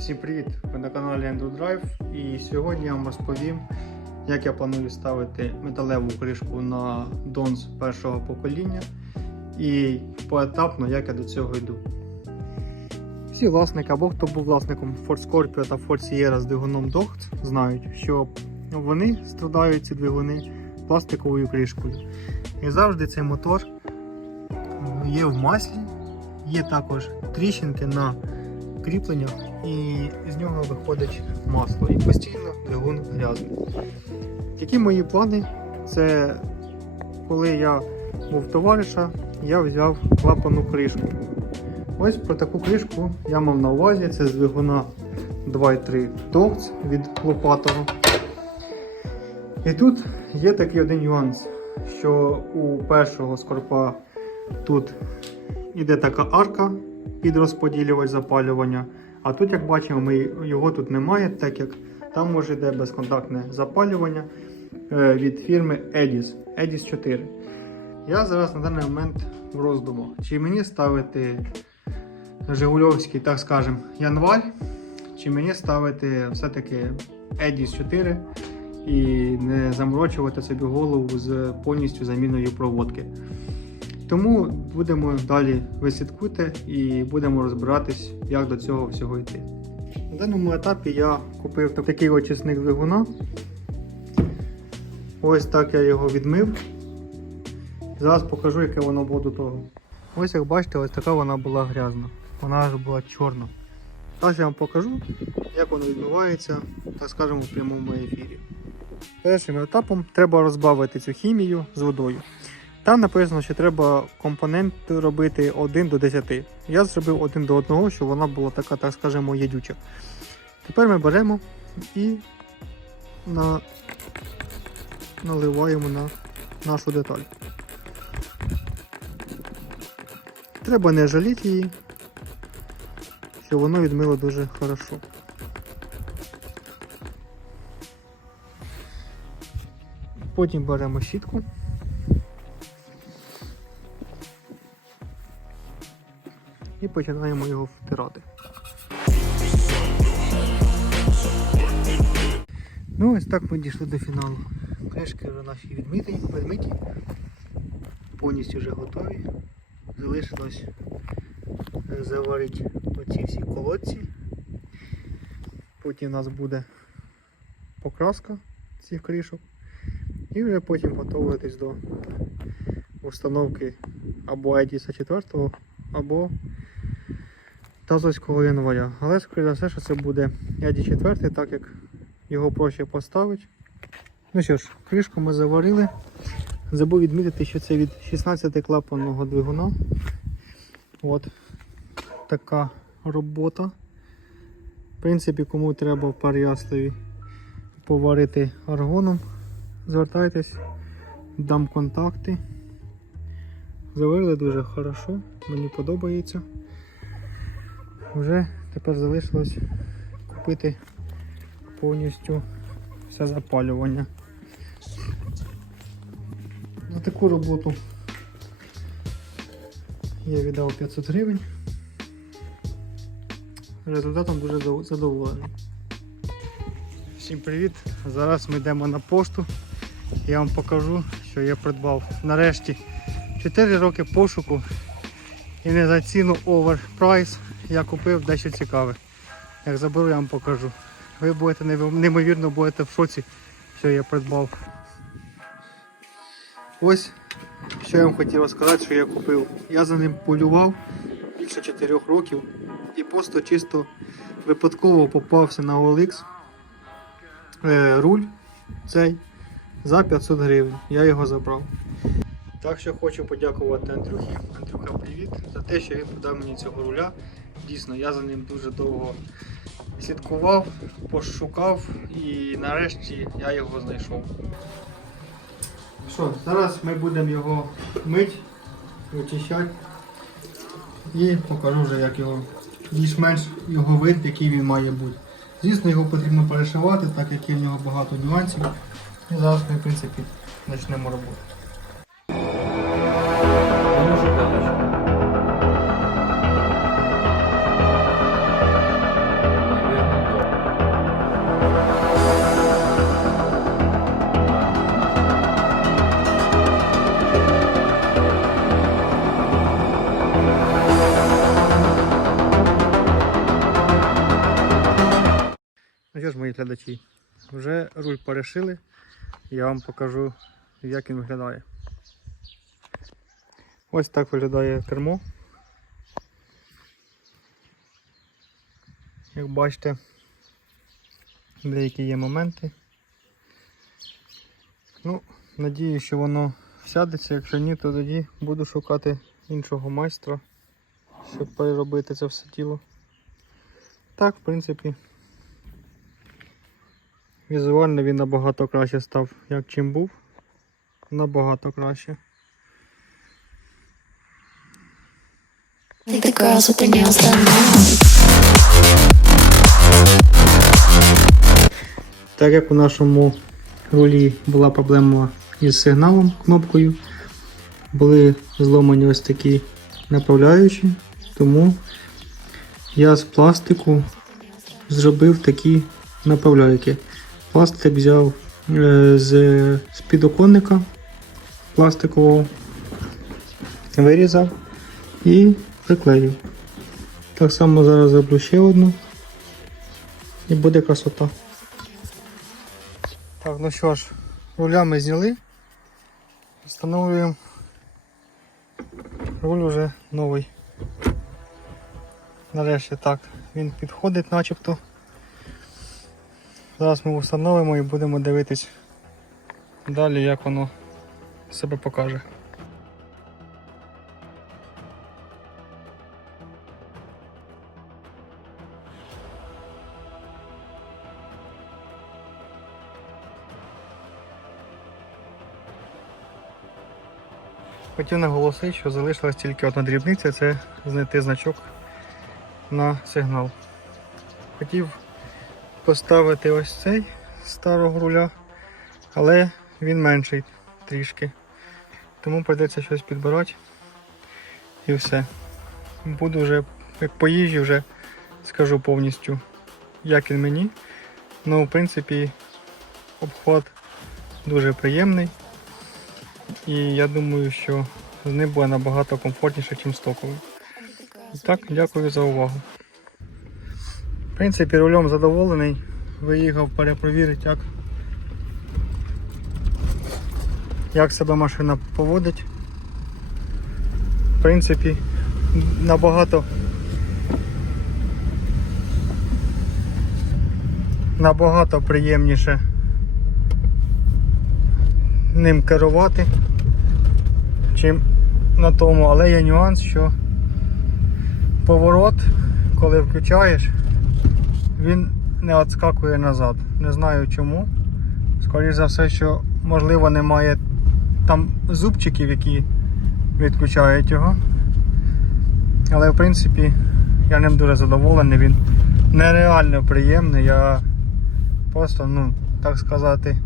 Всім привіт! Ви на каналі Andrew Drive і сьогодні я вам розповім, як я планую ставити металеву кришку на Донс першого покоління і поетапно, як я до цього йду. Всі власники або хто був власником Ford Scorpio та Ford Sierra з двигуном DOGT знають, що вони страдають ці двигуни пластиковою кришкою. І завжди цей мотор є в маслі, є також тріщинки на кріпленнях і з нього виходить масло і постійно двигун грязний. Які мої плани? Це коли я був товариша, я взяв клапану кришку. Ось про таку кришку я мав на увазі. Це з двигуна 2.3 Dogs від Лопатого. І тут є такий один нюанс, що у першого скорпа тут іде така арка під розподілювач запалювання. А тут, як бачимо, ми, його тут немає, так як там може йде безконтактне запалювання е, від фірми Edis, Edis 4. Я зараз на даний момент в роздумах, чи мені ставити Жигульовський, так скажем, янваль, чи мені ставити все-таки Edis 4 і не заморочувати собі голову з повністю заміною проводки. Тому будемо далі ви і будемо розбиратись, як до цього всього йти. На даному етапі я купив такий очисник двигуна. Ось так я його відмив. Зараз покажу, яке воно було до того. Ось як бачите, ось така вона була грязна. Вона аж була чорна. Зараз я вам покажу, як воно відмивається, так скажемо, в прямому ефірі. Першим етапом треба розбавити цю хімію з водою. Там написано, що треба компонент робити 1 до 10. Я зробив 1 до 1, щоб вона була така, так скажемо, ядюча. Тепер ми беремо і на... наливаємо на нашу деталь. Треба не жаліти її, щоб воно відмило дуже хорошо. Потім беремо щітку. Починаємо його втирати. Ну ось так ми дійшли до фіналу. Кришки вже наші відмиті, відмиті, повністю вже готові. Залишилось е, заварити оці всі колодці. Потім у нас буде покраска цих кришок. І вже потім готуватись до установки або Едіса 4, або Тазовського января. Але скоріше за все, що це буде Еді 4, так як його проще поставити. Ну що ж, кришку ми заварили. Забув відмітити, що це від 16 клапанного двигуна. От така робота. В принципі, кому треба в Переяславі поварити аргоном, звертайтесь, дам контакти. Заварили дуже хорошо, мені подобається. Вже тепер залишилось купити повністю все запалювання. За таку роботу я віддав 500 гривень. Результатом дуже задоволений. Всім привіт! Зараз ми йдемо на пошту. Я вам покажу, що я придбав нарешті 4 роки пошуку і не за ціну оверпрайс я купив дещо цікаве. Як заберу, я вам покажу. Ви будете неймовірно будете в шоці, що я придбав. Ось що я вам хотів розказати, що я купив. Я за ним полював більше 4 років і просто чисто випадково попався на OLX е, руль цей за 500 гривень. Я його забрав. Так що хочу подякувати Андрюхі. Андрюха, привіт за те, що він подав мені цього руля. Дійсно, я за ним дуже довго слідкував, пошукав і нарешті я його знайшов. Що, зараз ми будемо його мити, вичищати і покажу вже, як його більш-менш його вид, який він має бути. Звісно, його потрібно перешивати, так як є в нього багато нюансів. І зараз ми в принципі почнемо роботу. Мої глядачі, вже руль порішили, я вам покажу, як він виглядає. Ось так виглядає кермо. Як бачите, деякі є моменти. Ну, надію, що воно сядеться, якщо ні, то тоді буду шукати іншого майстра, щоб переробити це все тіло. Так, в принципі, візуально він набагато краще став, як чим був. Набагато краще. Like the girls with their nails. Так як у нашому рулі була проблема із сигналом кнопкою, були зломані ось такі направляючі, тому я з пластику зробив такі направляйки. Пластик взяв е, з, підоконника пластикового, вирізав і приклеїв. Так само зараз зроблю ще одну і буде красота. Так, ну що ж, руля ми зняли. Встановлюємо. Руль уже новий. Нарешті так, він підходить начебто. Зараз ми встановимо і будемо дивитись далі, як воно себе покаже. Хотів наголосити, що залишилась тільки одна дрібниця це знайти значок на сигнал. Хотів поставити ось цей старого руля, але він менший трішки. Тому прийдеться щось підбирати і все. Буду вже, як поїжджу, вже скажу повністю, як він мені. Ну, в принципі, обхват дуже приємний. І я думаю, що з ним буде набагато комфортніше, ніж стоковий. Так, дякую за увагу. Принципі, рулем задоволений. Виїхав перепровірити, як, як себе машина поводить. В принципі, набагато набагато приємніше ним керувати, чим на тому, але є нюанс, що поворот, коли включаєш, він не відскакує назад. Не знаю чому. Скоріше за все, що можливо немає там зубчиків, які відключають його. Але в принципі я ним дуже задоволений, він нереально приємний. Я просто, ну, так сказати,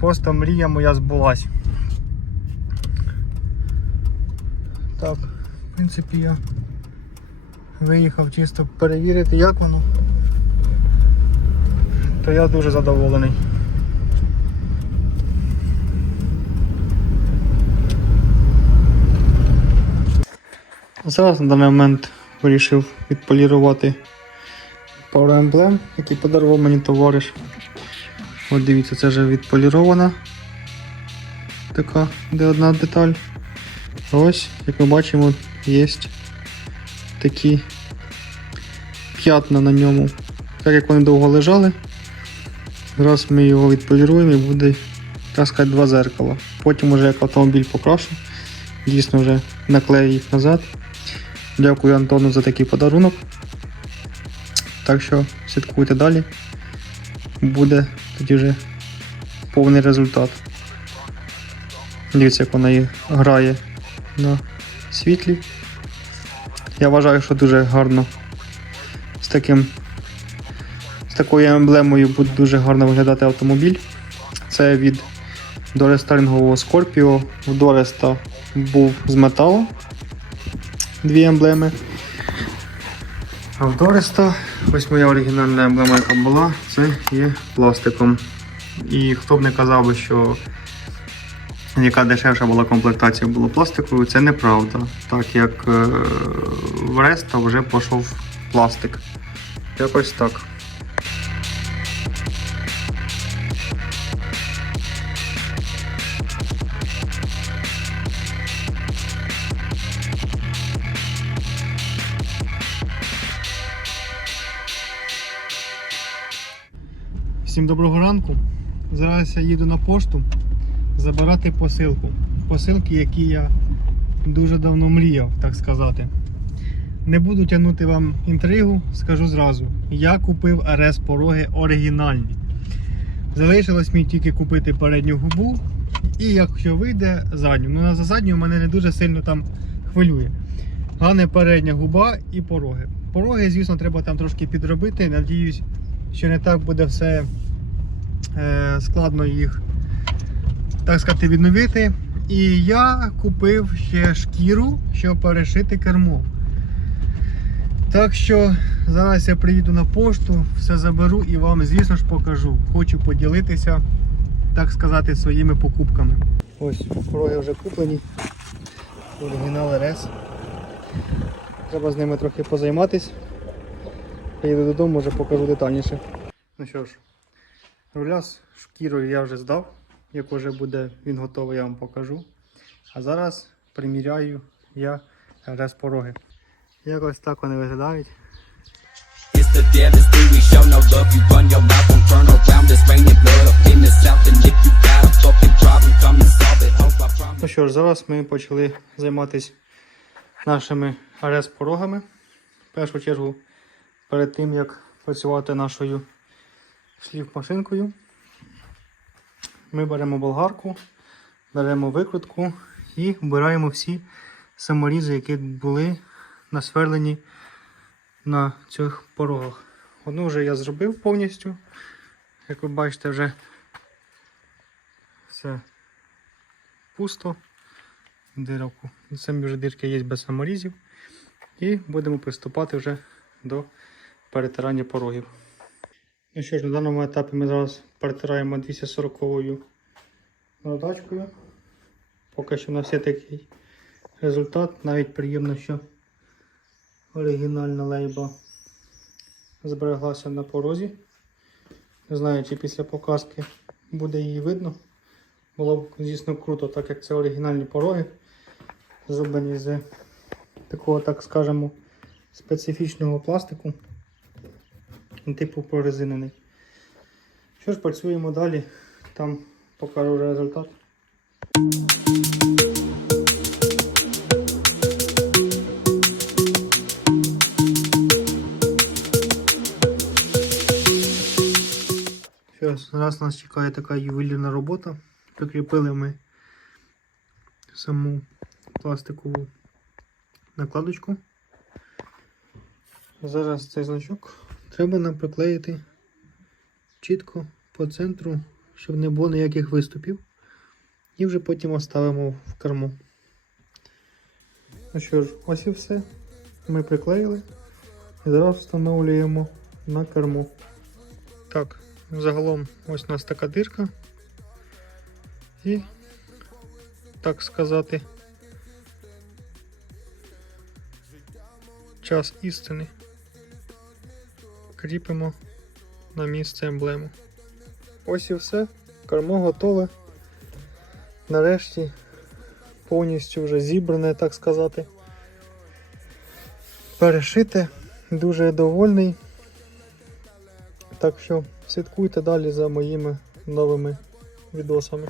просто мрія моя збулась. Так, в принципі, я виїхав чисто перевірити, як воно. То я дуже задоволений. Зараз на даний момент вирішив відполірувати пару емблем, які подарував мені товариш. От дивіться, це вже відполірована. Така, де одна деталь. Ось, як ми бачимо, є такі п'ятна на ньому. Так як вони довго лежали, зараз ми його відполіруємо і буде, так два зеркала. Потім уже як автомобіль покрашу, дійсно вже наклею їх назад. Дякую Антону за такий подарунок. Так що слідкуйте далі. Буде тоді вже повний результат. Дивіться, як вона грає на світлі. Я вважаю, що дуже гарно з таким з такою емблемою буде дуже гарно виглядати автомобіль. Це від дорестайлінгового Scorpio. В Дореста був з металу. Дві емблеми. А в Дореста, ось моя оригінальна емблема, яка була, це є пластиком. І хто б не казав би, що яка дешевша була комплектація була пластикою, це неправда, так як е, в Реста вже пішов пластик. Якось так. Всім доброго ранку. Зараз я їду на пошту забирати посилку. Посилки, які я дуже давно мріяв, так сказати. Не буду тягнути вам інтригу, скажу зразу. Я купив РС пороги оригінальні. Залишилось мені тільки купити передню губу. І якщо вийде задню. Ну за задню мене не дуже сильно там хвилює. Головне передня губа і пороги. Пороги, звісно, треба там трошки підробити. Надіюсь, що не так буде все е, складно їх, так сказати, відновити. І я купив ще шкіру, щоб перешити кермо. Так що зараз я приїду на пошту, все заберу і вам, звісно ж, покажу. Хочу поділитися, так сказати, своїми покупками. Ось пороги вже куплені. Оригінал РС. Треба з ними трохи позайматись. Приїду додому, вже покажу детальніше. Ну що ж, руля з шкірою я вже здав. Як вже буде він готовий, я вам покажу. А зараз приміряю я РС пороги. Якось так вони виглядають. Ну що ж, зараз ми почали займатися нашими РС порогами. В першу чергу, перед тим як працювати нашою шліфмашинкою, ми беремо болгарку, беремо викрутку і вбираємо всі саморізи, які були насверлені на цих порогах. Одну вже я зробив повністю. Як ви бачите, вже все пусто. Дирку. Самі вже дирки є без саморізів. І будемо приступати вже до перетирання порогів. Ну що ж, на даному етапі ми зараз перетираємо 240-ю наждачкою. Поки що у нас є такий результат. Навіть приємно, що оригінальна лейба збереглася на порозі. Не знаю, чи після показки буде її видно. Було б, звісно, круто, так як це оригінальні пороги, зроблені з такого, так скажемо, специфічного пластику, типу прорезинений. Що ж, працюємо далі, там покажу результат. Зараз, нас чекає така ювелірна робота. Прикріпили ми саму пластикову накладочку. Зараз цей значок треба нам приклеїти чітко по центру, щоб не було ніяких виступів. І вже потім оставимо в кермо. Ну що ж, ось і все. Ми приклеїли і зараз встановлюємо на кермо. Так, загалом ось у нас така дирка. І, так сказати, час істини. Кріпимо на місце емблему. Ось і все. Кермо готове. Нарешті повністю вже зібране, так сказати. Перешите. Дуже довольний. Так що слідкуйте далі за моїми новими відосами.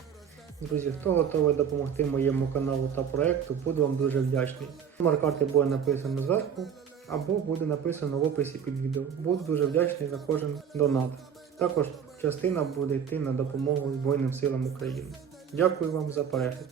Друзі, хто готовий допомогти моєму каналу та проекту, буду вам дуже вдячний. Номер буде написано зверху або буде написано в описі під відео. Буду дуже вдячний за кожен донат. Також частина буде йти на допомогу Збройним силам України. Дякую вам за перегляд.